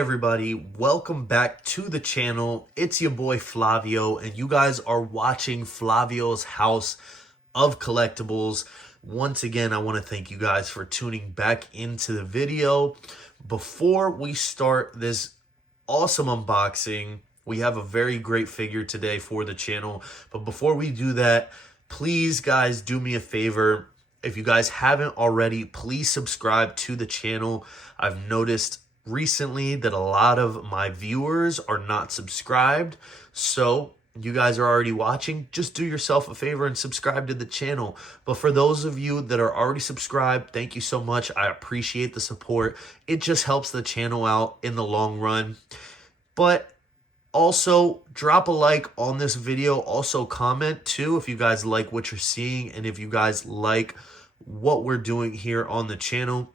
everybody, welcome back to the channel. It's your boy Flavio, and you guys are watching Flavio's House of Collectibles. Once again, I want to thank you guys for tuning back into the video. Before we start this awesome unboxing, we have a very great figure today for the channel. But before we do that, please guys, do me a favor. If you guys haven't already, please subscribe to the channel. I've noticed recently that a lot of my viewers are not subscribed. So you guys are already watching, just do yourself a favor and subscribe to the channel. But for those of you that are already subscribed, thank you so much. I appreciate the support. It just helps the channel out in the long run. But also, drop a like on this video. Also, comment too if you guys like what you're seeing and if you guys like what we're doing here on the channel.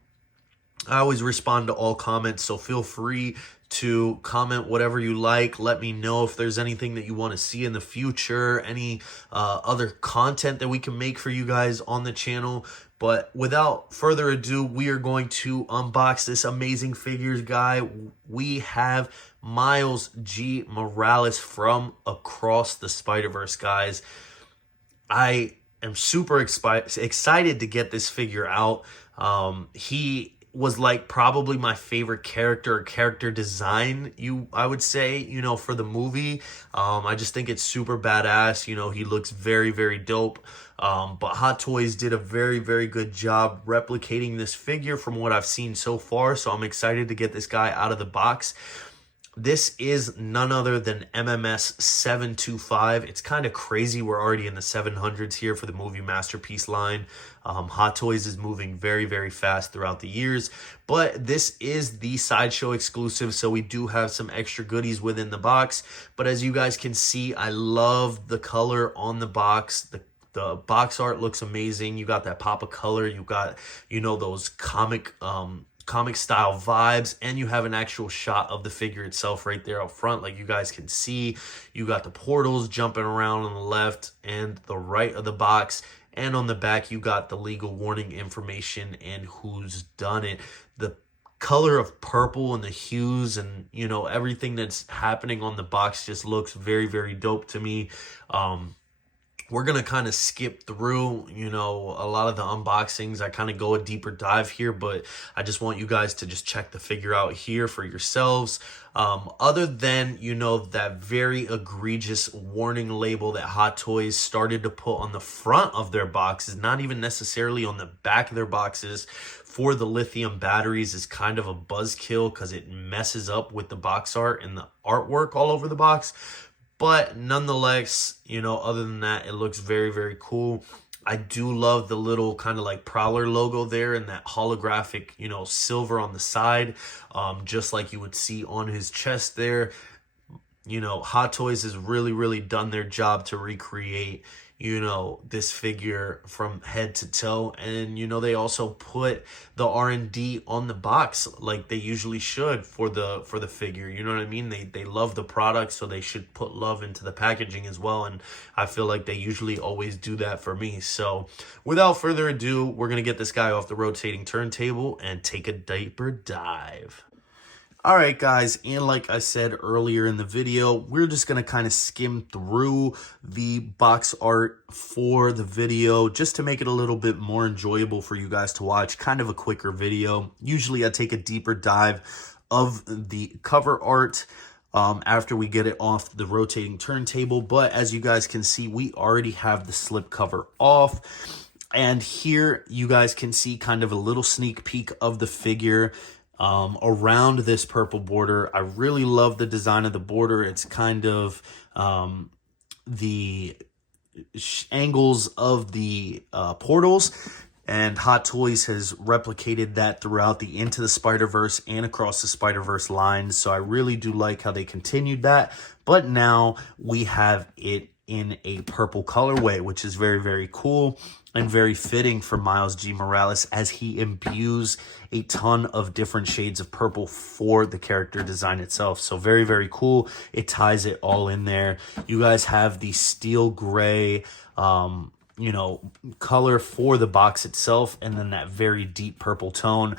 I always respond to all comments, so feel free to comment whatever you like. Let me know if there's anything that you want to see in the future, any other content that we can make for you guys on the channel. But without further ado, we are going to unbox this amazing figures guy. We have Miles G. Morales from Across the Spider-Verse, guys. I am super excited to get this figure out. He was like probably my favorite character or character design, I would say, for the movie. I just think it's super badass. He looks very, very dope. But Hot Toys did a very, very good job replicating this figure from what I've seen so far. So I'm excited to get this guy out of the box. This is none other than MMS725. It's kind of crazy. We're already in the 700s here for the movie Masterpiece line. Hot Toys is moving very, very fast throughout the years. But this is the Sideshow exclusive, so we do have some extra goodies within the box. But as you guys can see, I love the color on the box. The box art looks amazing. You got that pop of color. You got, those comic style vibes, and you have an actual shot of the figure itself right there up front, like you guys can see. You got the portals jumping around on the left and the right of the box, and on the back you got the legal warning information and who's done it. The color of purple and the hues and everything that's happening on the box just looks very, very dope to me. We're going to kind of skip through, a lot of the unboxings. I kind of go a deeper dive here, but I just want you guys to just check the figure out here for yourselves. Other than, that very egregious warning label that Hot Toys started to put on the front of their boxes, not even necessarily on the back of their boxes, for the lithium batteries is kind of a buzzkill because it messes up with the box art and the artwork all over the box. But nonetheless, other than that, it looks very, very cool. I do love the little kind of like Prowler logo there and that holographic, silver on the side, just like you would see on his chest there. Hot Toys has really, really done their job to recreate, this figure from head to toe. And, they also put the R&D on the box like they usually should for the figure. You know what I mean? They love the product, so they should put love into the packaging as well. And I feel like they usually always do that for me. So without further ado, we're going to get this guy off the rotating turntable and take a deeper dive. All right, guys, and like I said earlier in the video, we're just going to kind of skim through the box art for the video just to make it a little bit more enjoyable for you guys to watch, kind of a quicker video. Usually I take a deeper dive of the cover art after we get it off the rotating turntable, but as you guys can see, we already have the slip cover off. And here you guys can see kind of a little sneak peek of the figure around this purple border. I really love the design of the border. It's kind of the angles of the portals, and Hot Toys has replicated that throughout the Into the Spider-Verse and Across the Spider-Verse lines. So I really do like how they continued that, but now we have it in a purple colorway, which is very, very cool and very fitting for Miles G. Morales as he imbues a ton of different shades of purple for the character design itself. So very, very cool. It ties it all in there. You guys have the steel gray, color for the box itself, and then that very deep purple tone.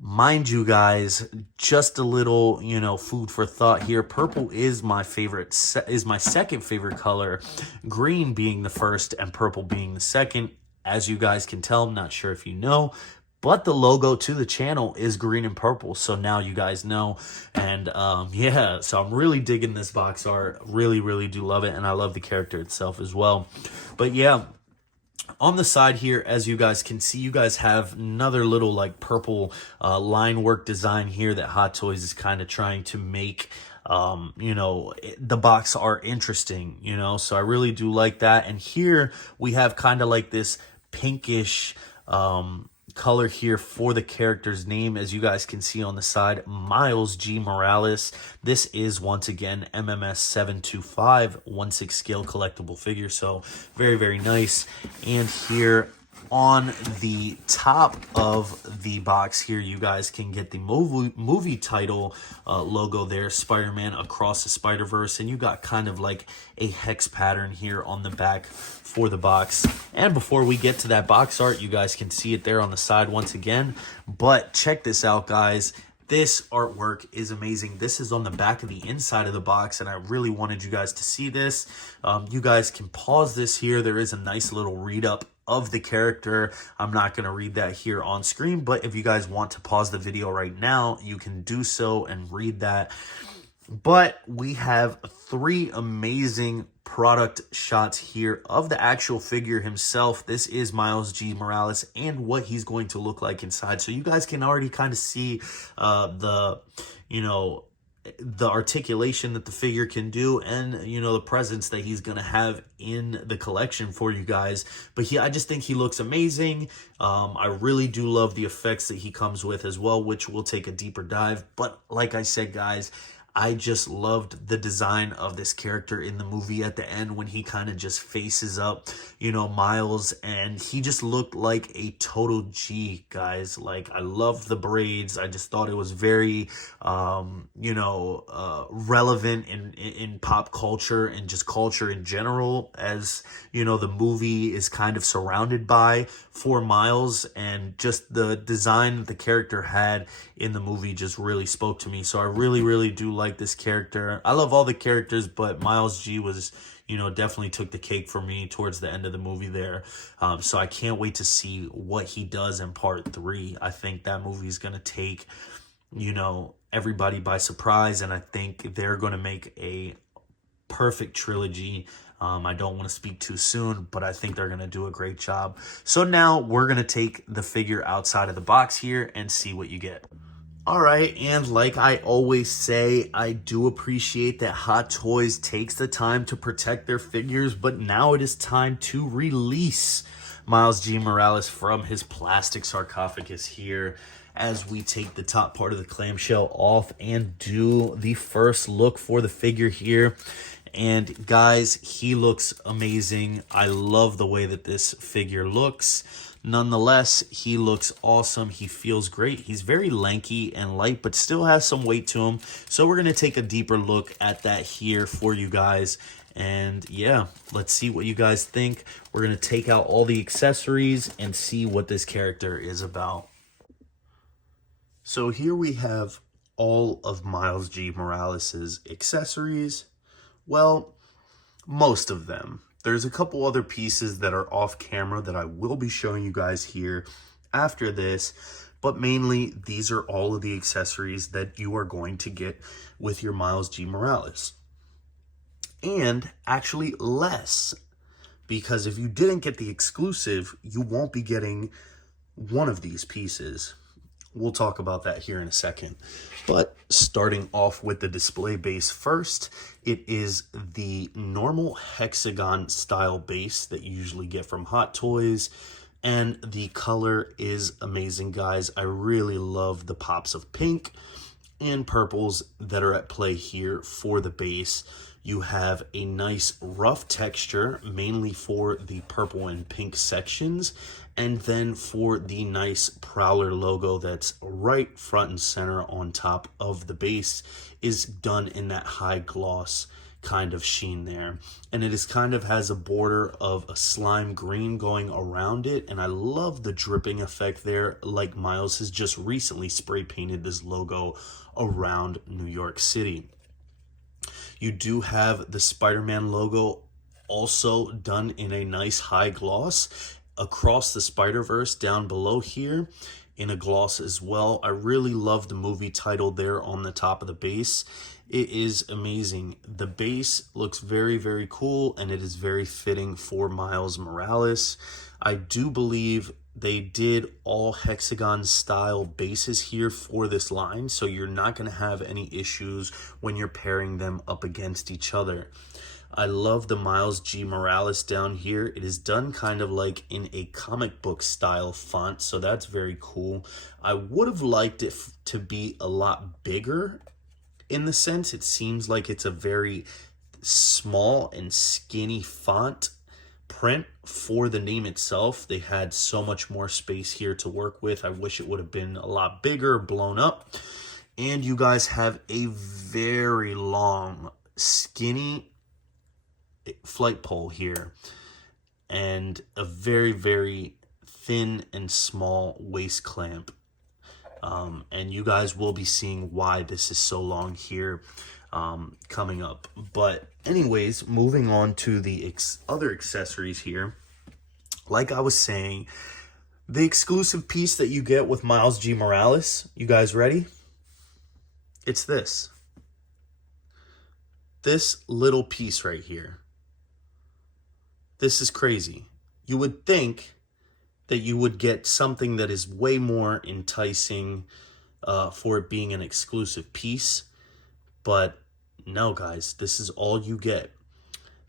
Mind you guys, just a little, food for thought here. Purple is my favorite, is my second favorite color. Green being the first and purple being the second. As you guys can tell, I'm not sure if you know, but the logo to the channel is green and purple. So now you guys know. And yeah, so I'm really digging this box art. Really, really do love it. And I love the character itself as well. But yeah, on the side here, as you guys can see, you guys have another little like purple line work design here that Hot Toys is kind of trying to make the box art interesting, so I really do like that. And here we have kind of like this pinkish color here for the character's name. As you guys can see on the side, Miles G. Morales. This is once again MMS725 1/6 scale collectible figure, so very, very nice. And here on the top of the box here, you guys can get the movie title logo there, Spider-Man Across the Spider-Verse, and you got kind of like a hex pattern here on the back for the box. And before we get to that box art, you guys can see it there on the side once again. But check this out, guys. This artwork is amazing. This is on the back of the inside of the box, and I really wanted you guys to see this. You guys can pause this here. There is a nice little read up of the character. I'm not going to read that here on screen, but if you guys want to pause the video right now, you can do so and read that. But we have 3 amazing product shots here of the actual figure himself. This is Miles G. Morales and what he's going to look like inside. So you guys can already kind of see the articulation that the figure can do, and the presence that he's gonna have in the collection for you guys. But I just think he looks amazing. I really do love the effects that he comes with as well, which we'll take a deeper dive. But like I said, guys, I just loved the design of this character in the movie at the end when he kind of just faces up, Miles, and he just looked like a total G, guys. Like, I loved the braids. I just thought it was very, relevant in pop culture and just culture in general, as, the movie is kind of surrounded by for Miles, and just the design that the character had in the movie just really spoke to me. So I really, really do like this character. I love all the characters, but Miles G was, definitely took the cake for me towards the end of the movie there. So I can't wait to see what he does in part 3. I think that movie is going to take, everybody by surprise, and I think they're going to make a perfect trilogy. I don't want to speak too soon, but I think they're going to do a great job. So now we're going to take the figure outside of the box here and see what you get. All right, and like I always say, I do appreciate that Hot Toys takes the time to protect their figures, but now it is time to release Miles G. Morales from his plastic sarcophagus here, as we take the top part of the clamshell off and do the first look for the figure here. And guys, he looks amazing. I love the way that this figure looks. Nonetheless, he looks awesome. He feels great. He's very lanky and light, but still has some weight to him. So we're going to take a deeper look at that here for you guys. And yeah, let's see what you guys think. We're going to take out all the accessories and see what this character is about. So here we have all of Miles G. Morales' accessories. Well, most of them. There's a couple other pieces that are off camera that I will be showing you guys here after this, but mainly these are all of the accessories that you are going to get with your Miles G. Morales. And actually less, because if you didn't get the exclusive, you won't be getting one of these pieces. We'll talk about that here in a second. But starting off with the display base first, it is the normal hexagon style base that you usually get from Hot Toys. And the color is amazing, guys. I really love the pops of pink and purples that are at play here for the base. You have a nice rough texture, mainly for the purple and pink sections, and then for the nice Prowler logo that's right front and center on top of the base is done in that high gloss kind of sheen there, and it is kind of has a border of a slime green going around it, and I love the dripping effect there, like Miles has just recently spray painted this logo around New York City. You do have the Spider-Man logo also done in a nice high gloss across the Spider-Verse down below here in a gloss as well. I really love the movie title there on the top of the base. It is amazing. The base looks very, very cool, and it is very fitting for Miles Morales. I do believe they did all hexagon style bases here for this line, so you're not going to have any issues when you're pairing them up against each other. I love the Miles G. Morales down here. It is done kind of like in a comic book style font, so that's very cool. I would have liked it to be a lot bigger. In the sense, it seems like it's a very small and skinny font print for the name itself. They had so much more space here to work with. I wish it would have been a lot bigger, blown up. And you guys have a very long, skinny flight pole here, and a very, very thin and small waist clamp. And you guys will be seeing why this is so long here coming up. But anyways, moving on to the other accessories here. Like I was saying, the exclusive piece that you get with Miles G. Morales, you guys ready? It's this. This little piece right here. This is crazy. You would think that you would get something that is way more enticing for it being an exclusive piece. But no, guys, this is all you get.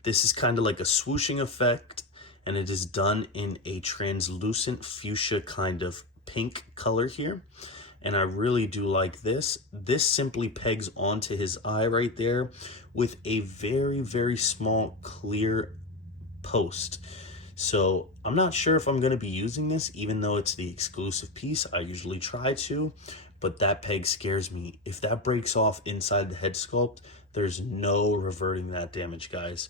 This is kind of like a swooshing effect, and it is done in a translucent fuchsia kind of pink color here. And I really do like this. This simply pegs onto his eye right there with a very, very small clear post. So I'm not sure if I'm going to be using this, even though it's the exclusive piece. I usually try to, but that peg scares me. If that breaks off inside the head sculpt, there's no reverting that damage, guys.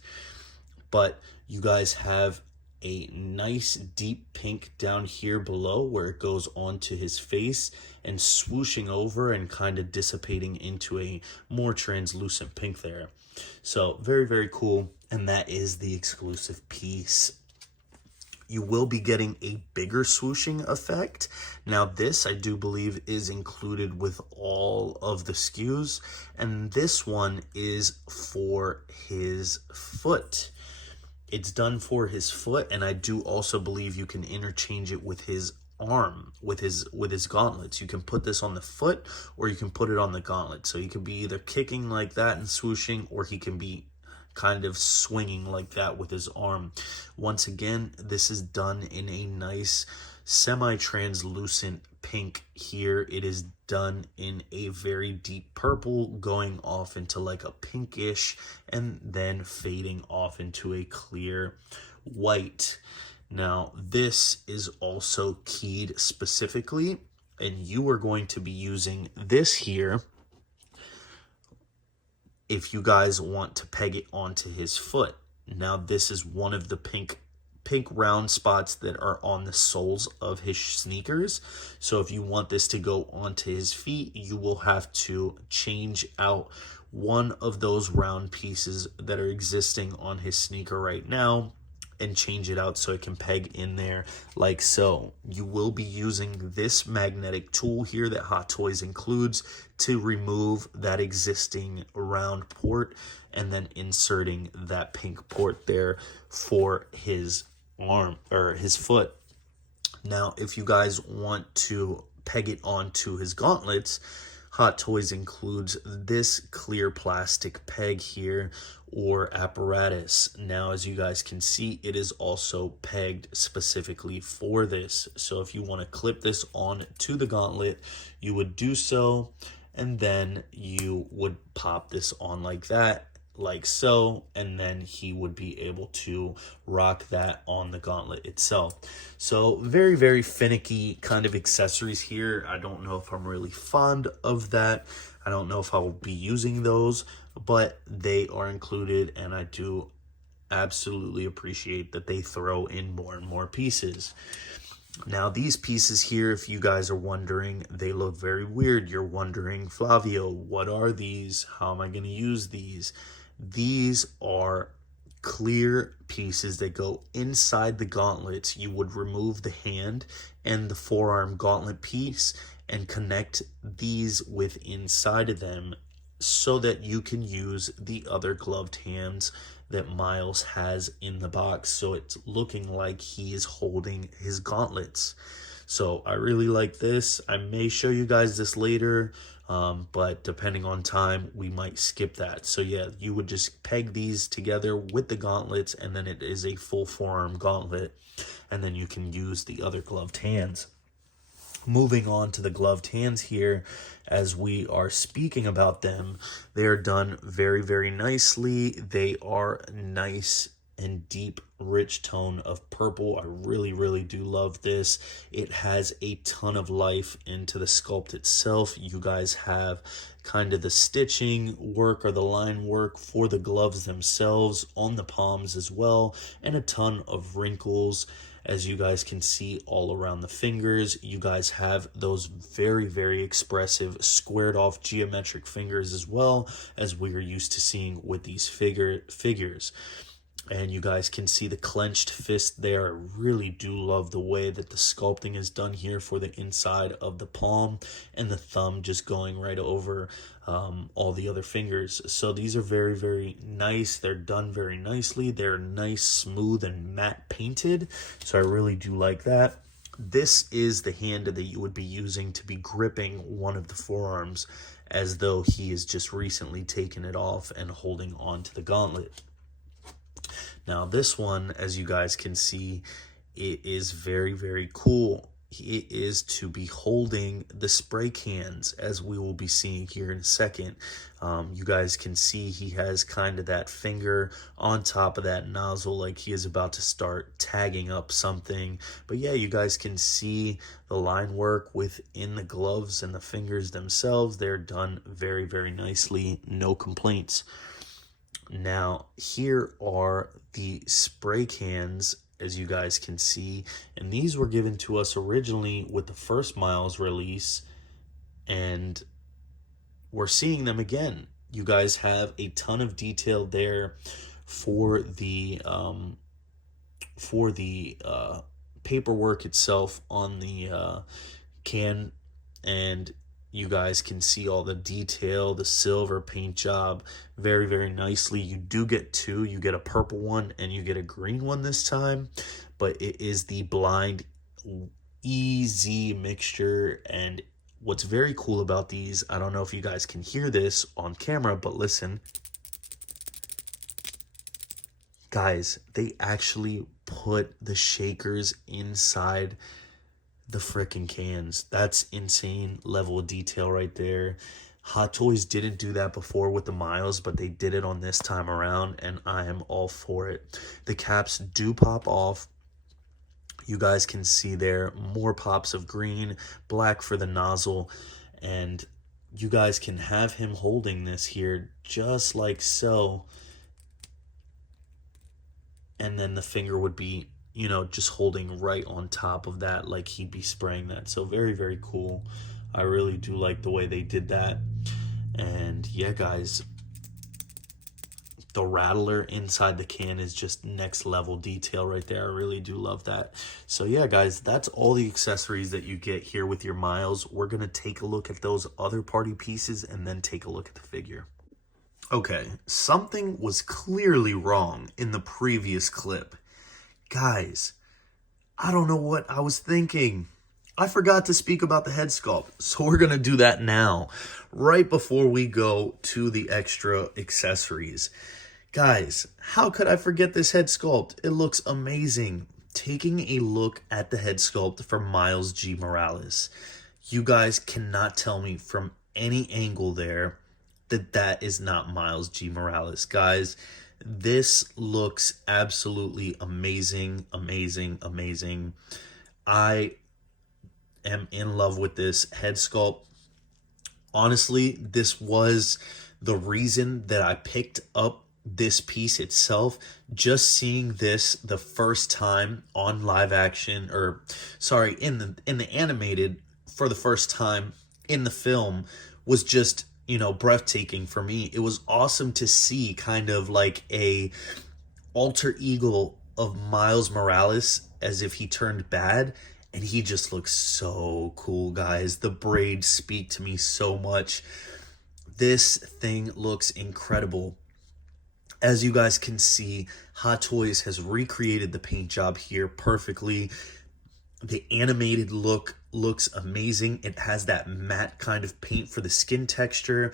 But you guys have a nice deep pink down here below where it goes onto his face and swooshing over and kind of dissipating into a more translucent pink there. So very, very cool. And that is the exclusive piece. You will be getting a bigger swooshing effect. Now this, I do believe, is included with all of the SKUs. And this one is for his foot. It's done for his foot, and I do also believe you can interchange it with his arm, with his gauntlets. You can put this on the foot, or you can put it on the gauntlet. So he can be either kicking like that and swooshing, or he can be kind of swinging like that with his arm. Once again, this is done in a nice semi-translucent pink here. It is done in a very deep purple going off into like a pinkish and then fading off into a clear white. Now this is also keyed specifically, and you are going to be using this here if you guys want to peg it onto his foot. Now this is one of the pink round spots that are on the soles of his sneakers. So if you want this to go onto his feet, you will have to change out one of those round pieces that are existing on his sneaker right now and change it out so it can peg in there like so. You will be using this magnetic tool here that Hot Toys includes to remove that existing round port and then inserting that pink port there for his arm or his foot. Now, if you guys want to peg it onto his gauntlets, Hot Toys includes this clear plastic peg here or apparatus. Now, as you guys can see, it is also pegged specifically for this. So if you want to clip this on to the gauntlet, you would do so, and then you would pop this on like that, like so, and then he would be able to rock that on the gauntlet itself. So very, very finicky kind of accessories here. I don't know if I'm really fond of that. I don't know if I will be using those, but they are included, and I do absolutely appreciate that they throw in more and more pieces. Now, these pieces here, if you guys are wondering, they look very weird. You're wondering, Flavio, what are these? How am I going to use these? These are clear pieces that go inside the gauntlets. You would remove the hand and the forearm gauntlet piece and connect these with inside of them so that you can use the other gloved hands that Miles has in the box. So it's looking like he is holding his gauntlets. So I really like this. I may show you guys this later, but depending on time, we might skip that. So yeah, you would just peg these together with the gauntlets, and then it is a full forearm gauntlet, and then you can use the other gloved hands. Moving on to the gloved hands here, as we are speaking about them, they are done very, very nicely. They are nice and deep, rich tone of purple. I really, really do love this. It has a ton of life into the sculpt itself. You guys have kind of the stitching work or the line work for the gloves themselves on the palms as well, and a ton of wrinkles, as you guys can see all around the fingers. You guys have those very, very expressive squared off geometric fingers as well, as we are used to seeing with these figures. And you guys can see the clenched fist there. I really do love the way that the sculpting is done here for the inside of the palm, and the thumb just going right over all the other fingers. So these are very, very nice. They're done very nicely. They're nice, smooth, and matte painted. So I really do like that. This is the hand that you would be using to be gripping one of the forearms, as though he has just recently taken it off and holding on to the gauntlet. Now this one, as you guys can see, it is very, very cool. It is to be holding the spray cans, as we will be seeing here in a second. You guys can see he has kind of that finger on top of that nozzle, like he is about to start tagging up something. But yeah, you guys can see the line work within the gloves and the fingers themselves. They're done very, very nicely. No complaints. Now, here are the spray cans, as you guys can see, and these were given to us originally with the first Miles release, and we're seeing them again. You guys have a ton of detail there for the paperwork itself on the can, and you guys can see all the detail, the silver paint job very, very nicely. You do get two. You get a purple one and you get a green one this time, but it is the blind EZ mixture. And what's very cool about these, I don't know if you guys can hear this on camera, but listen. Guys, they actually put the shakers inside the freaking cans. That's insane level of detail right there. Hot Toys didn't do that before with the Miles, but they did it on this time around, and I am all for it. The caps do pop off. You guys can see there more pops of green, black for the nozzle, and you guys can have him holding this here just like so, and then the finger would be, you know, just holding right on top of that, like he'd be spraying that. So very, very cool. I really do like the way they did that. And yeah, guys, the rattler inside the can is just next level detail right there. I really do love that. So yeah, guys, that's all the accessories that you get here with your Miles. We're going to take a look at those other party pieces and then take a look at the figure. Okay, something was clearly wrong in the previous clip. Guys, I don't know what I was thinking. I forgot to speak about the head sculpt, so we're going to do that now, right before we go to the extra accessories. Guys, how could I forget this head sculpt? It looks amazing. Taking a look at the head sculpt for Miles G. Morales, you guys cannot tell me from any angle there that that is not Miles G. Morales. Guys, this looks absolutely amazing, amazing, amazing. I am in love with this head sculpt. Honestly, this was the reason that I picked up this piece itself, just seeing this the first time on live action, or sorry, in the animated for the first time in the film, was just, you know, breathtaking for me. It was awesome to see kind of like a alter ego of Miles Morales, as if he turned bad, and he just looks so cool, guys. The braids speak to me so much. This thing looks incredible. As you guys can see, Hot Toys has recreated the paint job here perfectly. The animated look looks amazing. It has that matte kind of paint for the skin texture.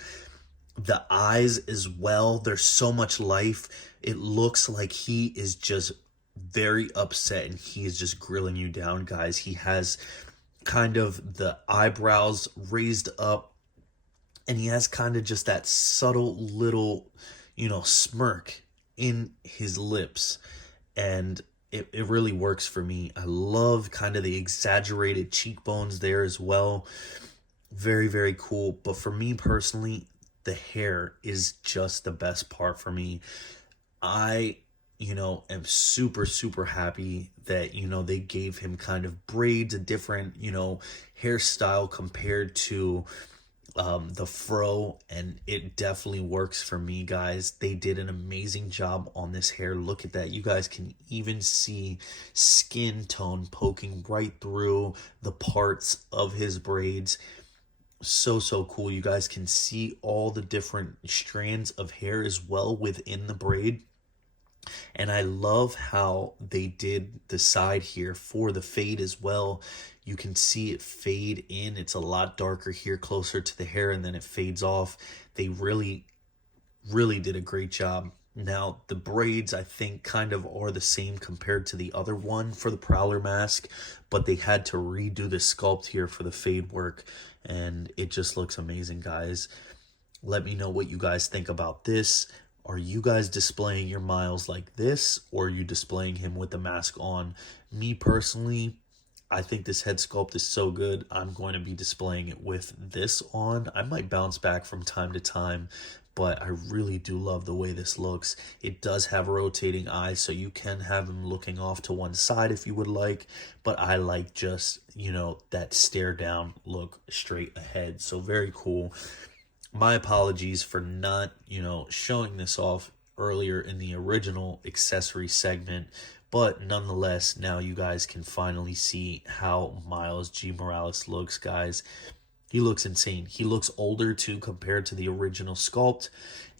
The eyes as well, there's so much life. It looks like he is just very upset and he is just grilling you down, guys. He has kind of the eyebrows raised up, and he has kind of just that subtle little, you know, smirk in his lips, and it really works for me. I love kind of the exaggerated cheekbones there as well. Very, very cool. But for me personally, the hair is just the best part for me. I, you know, am super, super happy that, you know, they gave him kind of braids, a different, you know, hairstyle compared to the fro, and it definitely works for me, guys. They did an amazing job on this hair. Look at that. You guys can even see skin tone poking right through the parts of his braids. So cool. You guys can see all the different strands of hair as well within the braid. And I love how they did the side here for the fade as well. You can see it fade in. It's a lot darker here, closer to the hair, and then it fades off. They really did a great job. Now, the braids, I think, kind of are the same compared to the other one for the Prowler mask, but they had to redo the sculpt here for the fade work, and it just looks amazing, guys. Let me know what you guys think about this. Are you guys displaying your Miles like this, or are you displaying him with the mask on? Me personally, I think this head sculpt is so good, I'm going to be displaying it with this on. I might bounce back from time to time, but I really do love the way this looks. It does have rotating eyes, so you can have him looking off to one side if you would like, but I like just, you know, that stare down look straight ahead. So very cool. My apologies for not, you know, showing this off earlier in the original accessory segment, but nonetheless, now you guys can finally see how Miles G. Morales looks, guys. He looks insane. He looks older too compared to the original sculpt,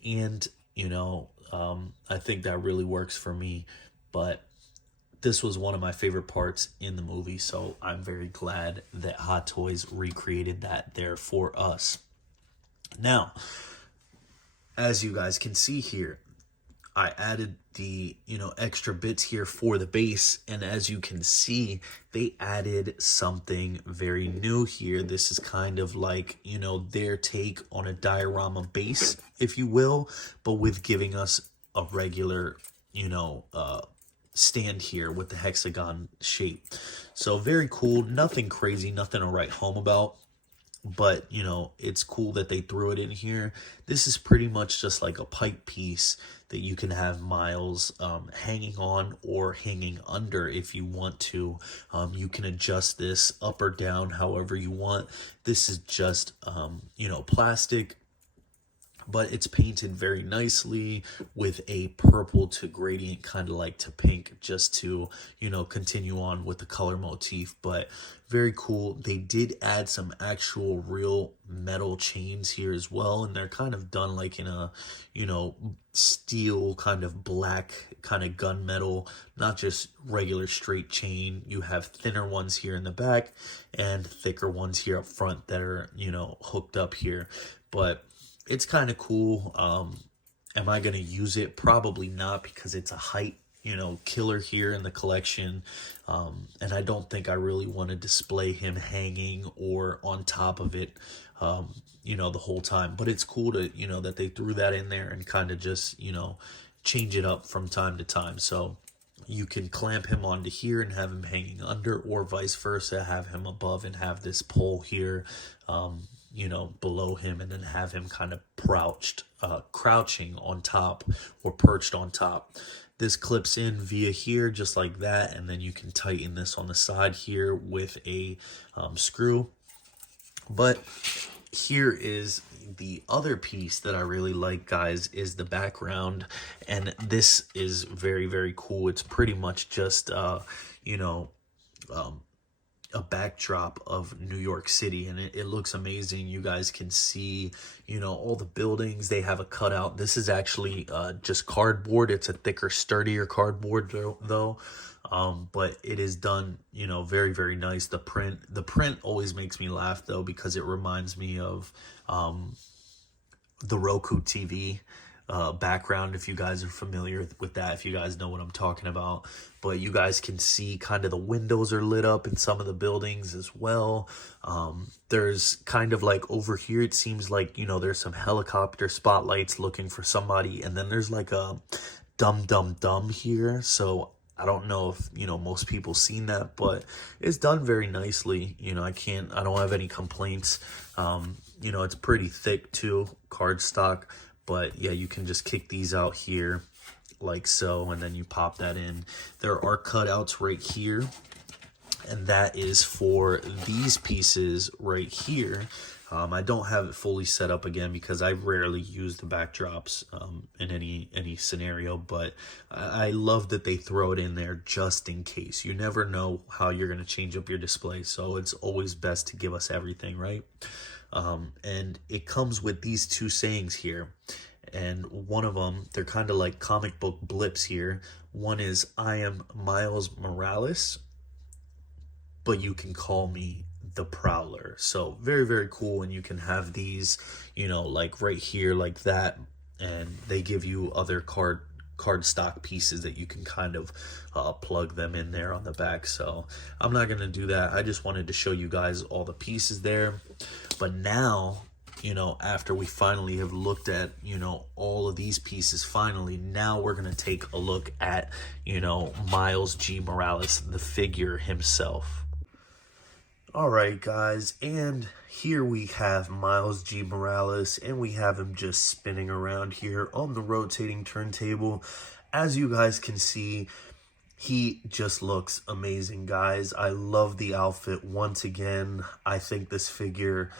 and, you know, I think that really works for me. But this was one of my favorite parts in the movie, so I'm very glad that Hot Toys recreated that there for us. Now, as you guys can see here, I added the, you know, extra bits here for the base, and as you can see, they added something very new here. This is kind of like, you know, their take on a diorama base, if you will, but with giving us a regular, you know, stand here with the hexagon shape. So very cool. Nothing crazy, nothing to write home about. But, you know, it's cool that they threw it in here. This is pretty much just like a pipe piece that you can have Miles hanging on or hanging under if you want to. You can adjust this up or down however you want. This is just, you know, plastic, but it's painted very nicely with a purple to gradient, kind of like to pink, just to, you know, continue on with the color motif. But very cool. They did add some actual real metal chains here as well, and they're kind of done like in a, you know, steel kind of black kind of gunmetal, not just regular straight chain. You have thinner ones here in the back and thicker ones here up front that are, you know, hooked up here. But it's kind of cool. Am I going to use it? Probably not, because it's a height, you know, killer here in the collection. And I don't think I really want to display him hanging or on top of it, you know, the whole time. But it's cool to, you know, that they threw that in there and kind of just, you know, change it up from time to time. So you can clamp him onto here and have him hanging under, or vice versa, have him above and have this pole here. you know, below him, and then have him kind of crouching on top or perched on top. This clips in via here just like that, and then you can tighten this on the side here with a screw. But here is the other piece that I really like, guys, is the background, and this is very, very cool. It's pretty much just you know, a backdrop of New York City, and it looks amazing. You guys can see, you know, all the buildings. They have a cutout. This is actually just cardboard. It's a thicker, sturdier cardboard though. But it is done, you know, very, very nice. The print always makes me laugh though, because it reminds me of the Roku TV background, if you guys are familiar with that, if you guys know what I'm talking about. But you guys can see kind of the windows are lit up in some of the buildings as well. There's kind of like over here, it seems like, you know, there's some helicopter spotlights looking for somebody, and then there's like a dum dum dum here. So I don't know if, you know, most people seen that, but it's done very nicely. You know, I don't have any complaints. You know, it's pretty thick too, cardstock. But yeah, you can just kick these out here like so, and then you pop that in. There are cutouts right here, and that is for these pieces right here. I don't have it fully set up again because I rarely use the backdrops in any scenario, but I love that they throw it in there just in case. You never know how you're going to change up your display, so it's always best to give us everything, right? And it comes with these two sayings here, and one of them, they're kind of like comic book blips here. One is, I am Miles Morales, but you can call me the Prowler. So very, very cool. And you can have these, you know, like right here like that, and they give you other cardstock pieces that you can kind of plug them in there on the back. So I'm not going to do that. I just wanted to show you guys all the pieces there. But now, you know, after we finally have looked at, you know, all of these pieces finally, now we're going to take a look at, you know, Miles G. Morales, the figure himself. All right, guys, and here we have Miles G. Morales, and we have him just spinning around here on the rotating turntable. As you guys can see, he just looks amazing, guys. I love the outfit once again. I think this figure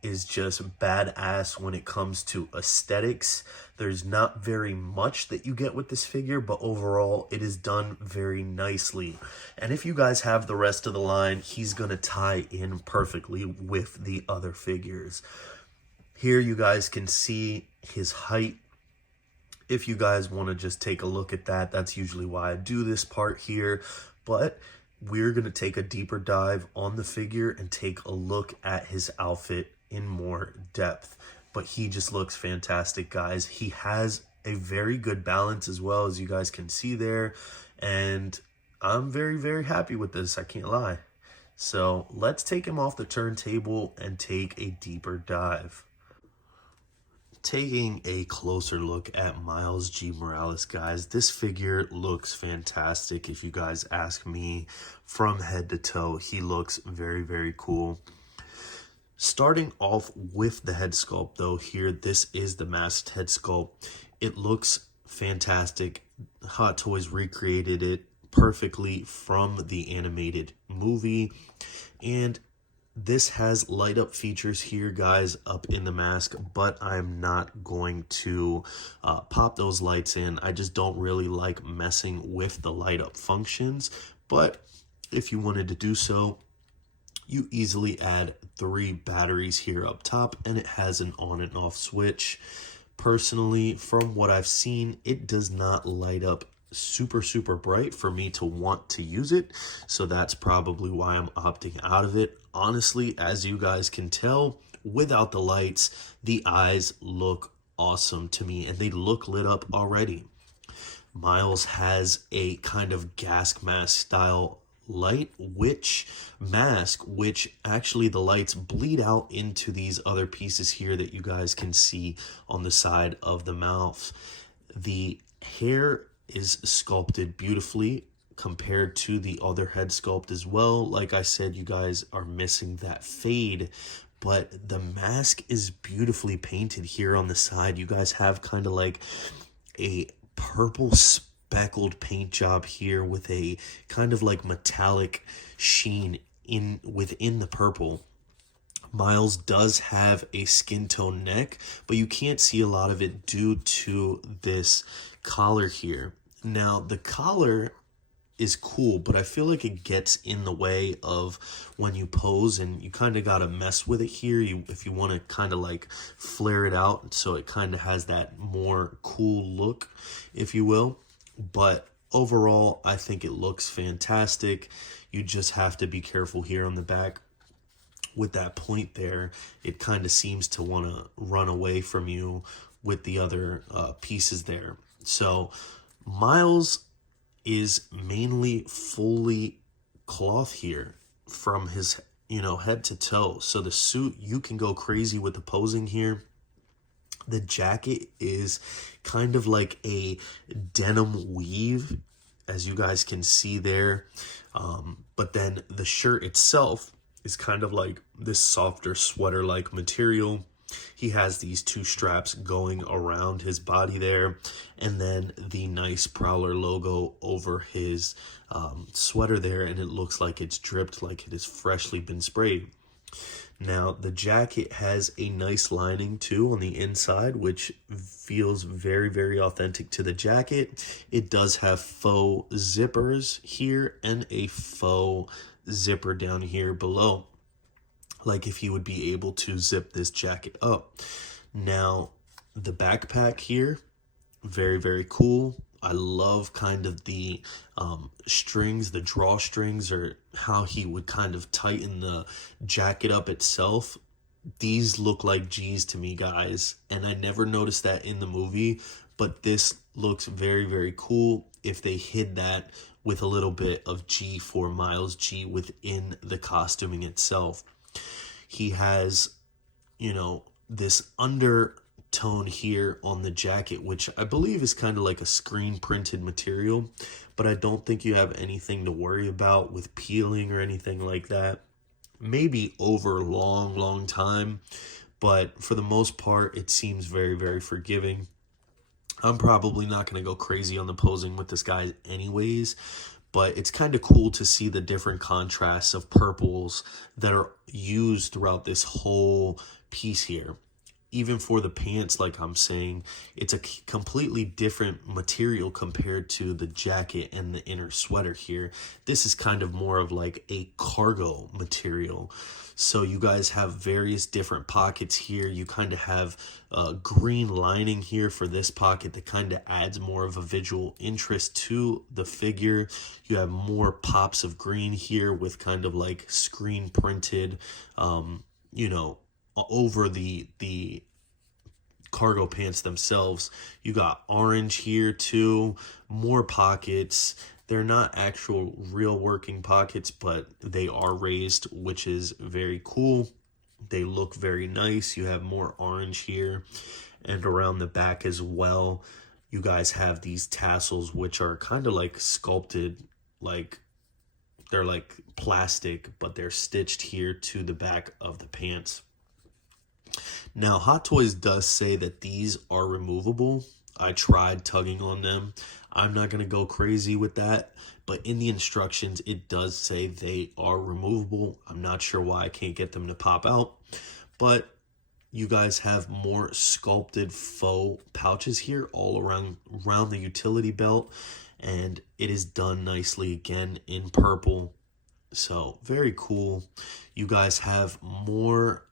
is just badass when it comes to aesthetics. There's not very much that you get with this figure, but overall it is done very nicely. And if you guys have the rest of the line, he's gonna tie in perfectly with the other figures. Here you guys can see his height. If you guys want to just take a look at that, that's usually why I do this part here. But we're gonna take a deeper dive on the figure and take a look at his outfit in more depth. But he just looks fantastic, guys. He has a very good balance as well, as you guys can see there, and I'm very, very happy with this, I can't lie. So let's take him off the turntable and take a deeper dive. Taking a closer look at Miles G. Morales, guys, this figure looks fantastic. If you guys ask me, from head to toe, he looks very, very cool. Starting off with the head sculpt though, here, this is the masked head sculpt. It looks fantastic. Hot Toys recreated it perfectly from the animated movie. And this has light up features here, guys, up in the mask, but I'm not going to pop those lights in. I just don't really like messing with the light up functions. But if you wanted to do so, you easily add 3 batteries here up top, and it has an on and off switch. Personally, from what I've seen, it does not light up super, super bright for me to want to use it. So that's probably why I'm opting out of it. Honestly, as you guys can tell, without the lights, the eyes look awesome to me, and they look lit up already. Miles has a kind of gas mask style mask, which actually the lights bleed out into these other pieces here that you guys can see on the side of the mouth. The hair is sculpted beautifully compared to the other head sculpt as well. Like I said, you guys are missing that fade, but the mask is beautifully painted here on the side. You guys have kind of like a purple speckled paint job here with a kind of like metallic sheen within the purple. Miles does have a skin tone neck, but you can't see a lot of it due to this collar here. Now, the collar is cool, but I feel like it gets in the way of when you pose, and you kind of got to mess with it here if you want to kind of like flare it out so it kind of has that more cool look, if you will. But overall, I think it looks fantastic. You just have to be careful here on the back with that point there. It kind of seems to want to run away from you with the other pieces there. So Miles is mainly fully cloth here from his head to toe. So the suit, you can go crazy with the posing here. The jacket is kind of like a denim weave, as you guys can see there, but then the shirt itself is kind of like this softer sweater like material. He has these two straps going around his body there, and then the nice Prowler logo over his sweater there, and it looks like it's dripped, like it has freshly been sprayed. Now, the jacket has a nice lining too on the inside, which feels very, very authentic to the jacket. It does have faux zippers here and a faux zipper down here below, like if you would be able to zip this jacket up. Now, the backpack here, very, very cool. I love kind of the strings, the drawstrings, or how he would kind of tighten the jacket up itself. These look like G's to me, guys, and I never noticed that in the movie, but this looks very, very cool if they hid that with a little bit of G for Miles G within the costuming itself. He has, this undertone here on the jacket, which I believe is kind of like a screen printed material, but I don't think you have anything to worry about with peeling or anything like that. Maybe over a long, long time, but for the most part, it seems very, very forgiving. I'm probably not going to go crazy on the posing with this guy anyways, but it's kind of cool to see the different contrasts of purples that are used throughout this whole piece here. Even for the pants, like I'm saying, it's a completely different material compared to the jacket and the inner sweater here. This is kind of more of like a cargo material. So you guys have various different pockets here. You kind of have a green lining here for this pocket that kind of adds more of a visual interest to the figure. You have more pops of green here with kind of like screen printed, over the cargo pants themselves. You got orange here too, more pockets. They're not actual real working pockets, but they are raised, which is very cool. They look very nice. You have more orange here and around the back as well. You guys have these tassels, which are kind of like sculpted, like they're like plastic, but they're stitched here to the back of the pants. Now, Hot Toys does say that these are removable. I tried tugging on them. I'm not going to go crazy with that, but in the instructions, it does say they are removable. I'm not sure why I can't get them to pop out, but you guys have more sculpted faux pouches here all around the utility belt, and it is done nicely again in purple. So very cool. You guys have more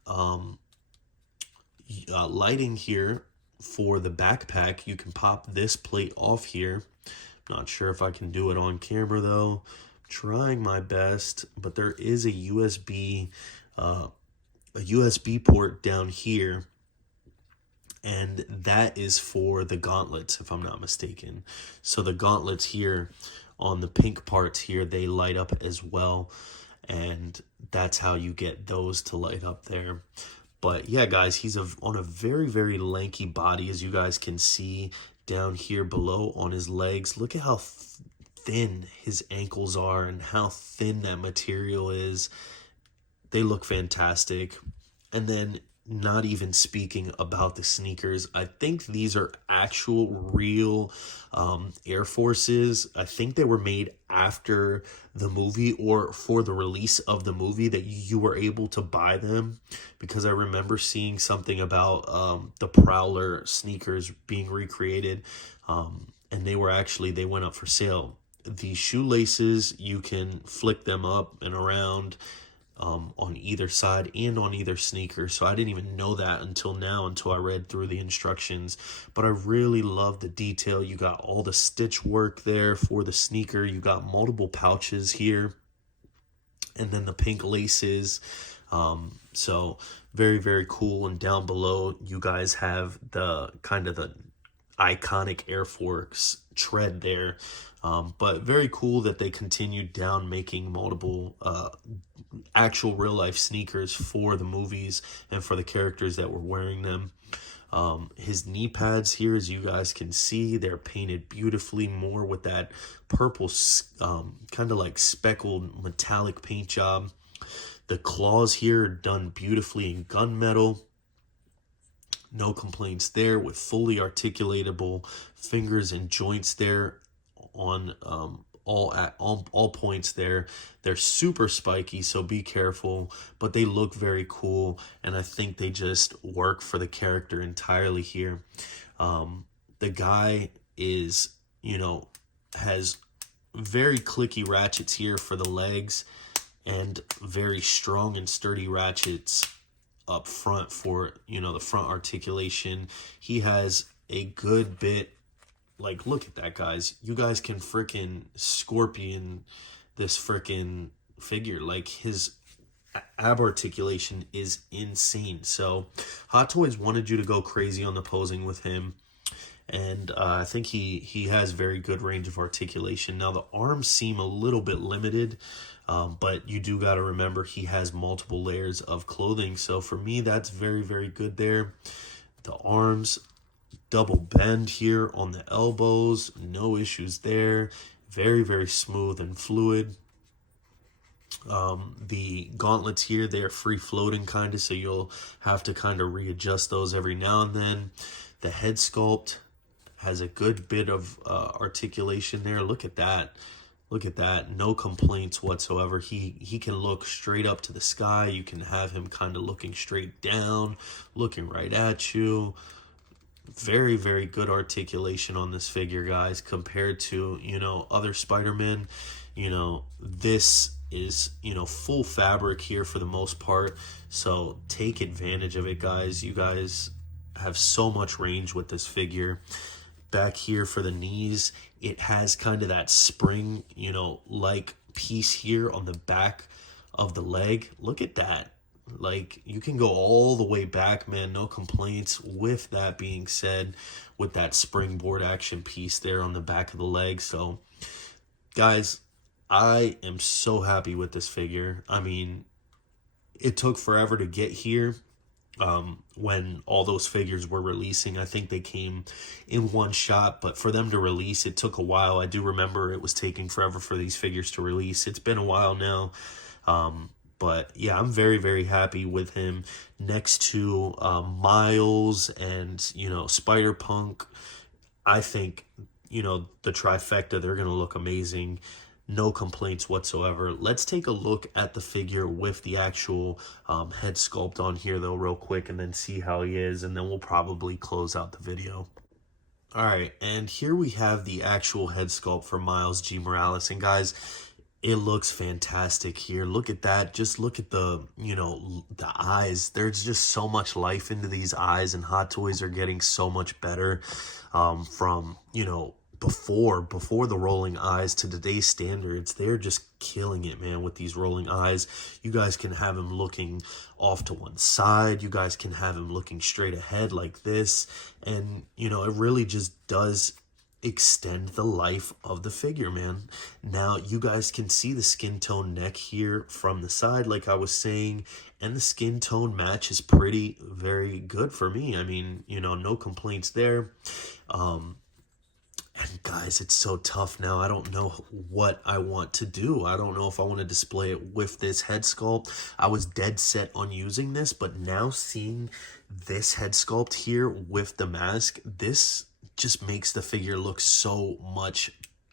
lighting here for the backpack. You can pop this plate off here. Not sure if I can do it on camera though. I'm trying my best, but there is a USB port down here, and that is for the gauntlets, if I'm not mistaken. So the gauntlets here on the pink parts here, they light up as well, and that's how you get those to light up there. But yeah, guys, he's on a very, very lanky body, as you guys can see down here below on his legs. Look at how thin his ankles are and how thin that material is. They look fantastic. And then, not even speaking about the sneakers, I think these are actual real Air Forces. I think they were made after the movie or for the release of the movie that you were able to buy them, because I remember seeing something about the Prowler sneakers being recreated, and they went up for sale. The shoelaces, you can flick them up and around on either side and on either sneaker. So I didn't even know that until now, until I read through the instructions. But I really love the detail. You got all the stitch work there for the sneaker. You got multiple pouches here, and then the pink laces. So very, very cool. And down below, you guys have the kind of the iconic Air Force tread there. But very cool that they continued down making multiple actual real life sneakers for the movies and for the characters that were wearing them. His knee pads here, as you guys can see, they're painted beautifully, more with that purple kind of like speckled metallic paint job. The claws here are done beautifully in gunmetal. No complaints there, with fully articulatable fingers and joints there on all points there. They're super spiky, so be careful, but they look very cool, and I think they just work for the character entirely here. The guy is, has very clicky ratchets here for the legs, and very strong and sturdy ratchets up front for, the front articulation. He has a good bit, like, look at that, guys. You guys can freaking scorpion this freaking figure. Like, his ab articulation is insane. So Hot Toys wanted you to go crazy on the posing with him, and I think he has very good range of articulation. Now the arms seem a little bit limited, but you do got to remember he has multiple layers of clothing. So for me, that's very, very good there. The arms, double bend here on the elbows, no issues there. Very, very smooth and fluid. The gauntlets here, they're free floating kind of, so you'll have to kind of readjust those every now and then. The head sculpt has a good bit of articulation there. Look at that. Look at that. No complaints whatsoever. He can look straight up to the sky. You can have him kind of looking straight down, looking right at you. Very, very good articulation on this figure, guys, compared to, other Spider-Man. This is, full fabric here for the most part. So take advantage of it, guys. You guys have so much range with this figure. Back here for the knees, it has kind of that spring, like piece here on the back of the leg. Look at that. Like, you can go all the way back, man. No complaints. With that being said, with that springboard action piece there on the back of the leg. So, guys, I am so happy with this figure. I mean, it took forever to get here. When all those figures were releasing, I think they came in one shot, but for them to release, it took a while. I do remember it was taking forever for these figures to release. It's been a while now. But yeah, I'm very, very happy with him next to Miles and, Spider-Punk. I think, the trifecta, they're going to look amazing. No complaints whatsoever. Let's take a look at the figure with the actual head sculpt on here, though, real quick, and then see how he is, and then we'll probably close out the video. All right, and here we have the actual head sculpt for Miles G. Morales, and guys, it looks fantastic here. Look at that. Just look at the, the eyes. There's just so much life into these eyes, and Hot Toys are getting so much better from, before the rolling eyes to today's standards. They're just killing it, man, with these rolling eyes. You guys can have him looking off to one side. You guys can have him looking straight ahead like this. And, it really just does extend the life of the figure, man. Now you guys can see the skin tone neck here from the side, like I was saying, and the skin tone match is very good for me. I mean, no complaints there. And guys, it's so tough now. I don't know what I want to do. I don't know if I want to display it with this head sculpt. I was dead set on using this, but now seeing this head sculpt here with the mask, this just makes the figure look so much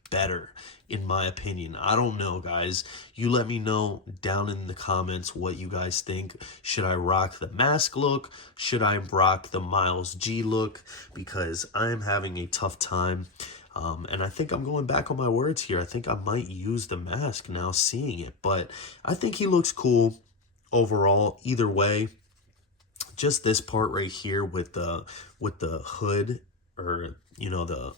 better, in my opinion. I don't know, guys. You let me know down in the comments what you guys think. Should I rock the mask look? Should I rock the Miles G look? Because I'm having a tough time. And I think I'm going back on my words here. I think I might use the mask now seeing it. But I think he looks cool overall. Either way, just this part right here with the hood, or you know, the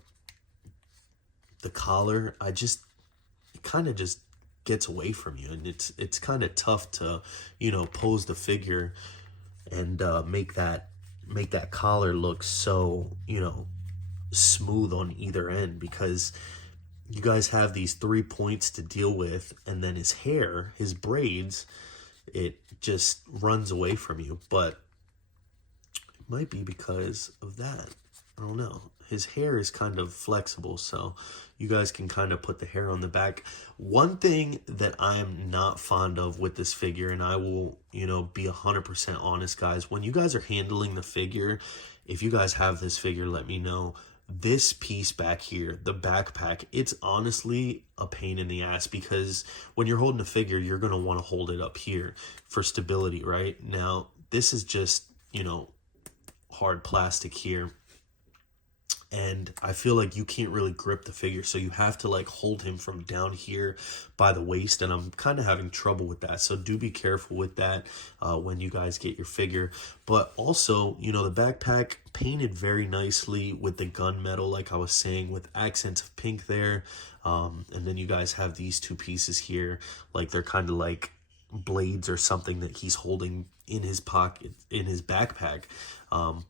collar, it kind of just gets away from you, and it's kind of tough to, you know, pose the figure and make that collar look so, you know, smooth on either end, because you guys have these 3 points to deal with, and then his hair, his braids, it just runs away from you. But it might be because of that. I don't know. His hair is kind of flexible, so you guys can kind of put the hair on the back. One thing that I am not fond of with this figure, and I will, you know, be 100% honest, guys, when you guys are handling the figure, if you guys have this figure, let me know. This piece back here, the backpack, it's honestly a pain in the ass, because when you're holding a figure, you're going to want to hold it up here for stability, right? Now, this is just, you know, hard plastic here. And I feel like you can't really grip the figure, so you have to like hold him from down here by the waist, and I'm kind of having trouble with that. So do be careful with that when you guys get your figure. But also, you know, the backpack painted very nicely with the gunmetal, like I was saying, with accents of pink there. And then you guys have these two pieces here, like they're kind of like blades or something that he's holding in his pocket, in his backpack.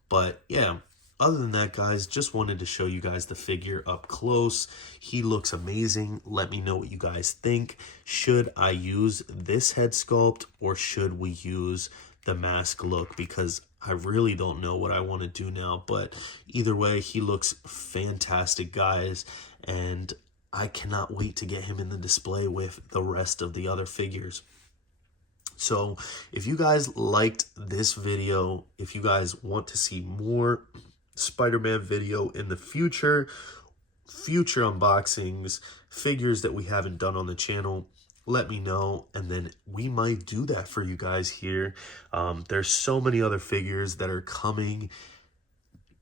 But yeah, other than that, guys, just wanted to show you guys the figure up close. He looks amazing. Let me know what you guys think. Should I use this head sculpt, or should we use the mask look? Because I really don't know what I want to do now. But either way, he looks fantastic, guys. And I cannot wait to get him in the display with the rest of the other figures. So if you guys liked this video, if you guys want to see more Spider-Man video in the future unboxings, figures that we haven't done on the channel, let me know, and then we might do that for you guys here. There's so many other figures that are coming.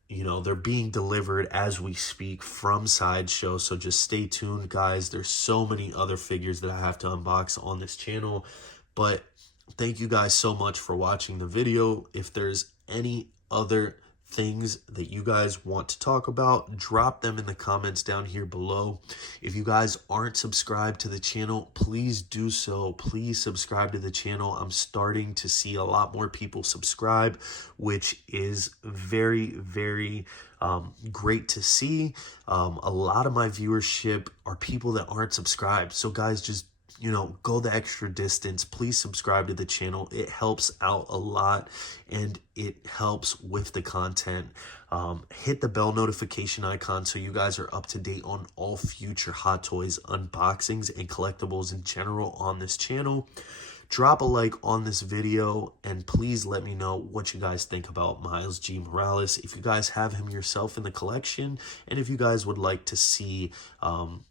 You know, they're being delivered as we speak from Sideshow, so just stay tuned, guys. There's so many other figures that I have to unbox on this channel. But thank you guys so much for watching the video. If there's any other things that you guys want to talk about, drop them in the comments down here below. If you guys aren't subscribed to the channel, please do so. Please subscribe to the channel. I'm starting to see a lot more people subscribe, which is very, very great to see. A lot of my viewership are people that aren't subscribed. So guys, just, you know, go the extra distance. Please subscribe to the channel. It helps out a lot, and it helps with the content. Hit the bell notification icon so you guys are up to date on all future Hot Toys unboxings and collectibles in general on this channel. Drop a like on this video, and please let me know what you guys think about Miles G. Morales, if you guys have him yourself in the collection, and if you guys would like to see,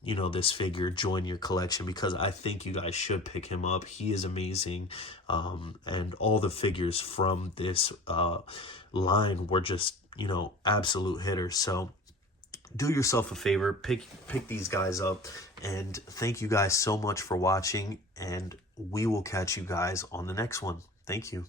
you know, this figure join your collection, because I think you guys should pick him up. He is amazing, and all the figures from this line were just, you know, absolute hitters. So do yourself a favor, pick these guys up, and thank you guys so much for watching, and we will catch you guys on the next one. Thank you.